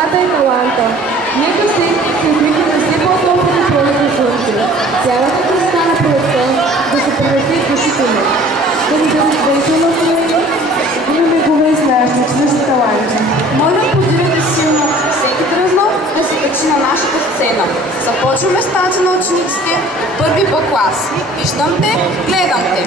светлината и таланта. Нека се предвижда все по-толкова пролетно слънце. Цялата красота на пролетта да се превърти в душите му. Да ни настроение, имаме гове с нашите чужди таланти. Моля, подивайте силно всеки дръзнал да се качи на нашата сцена. Започваме стача на учениците от първи Б клас. Виждам те, гледам те.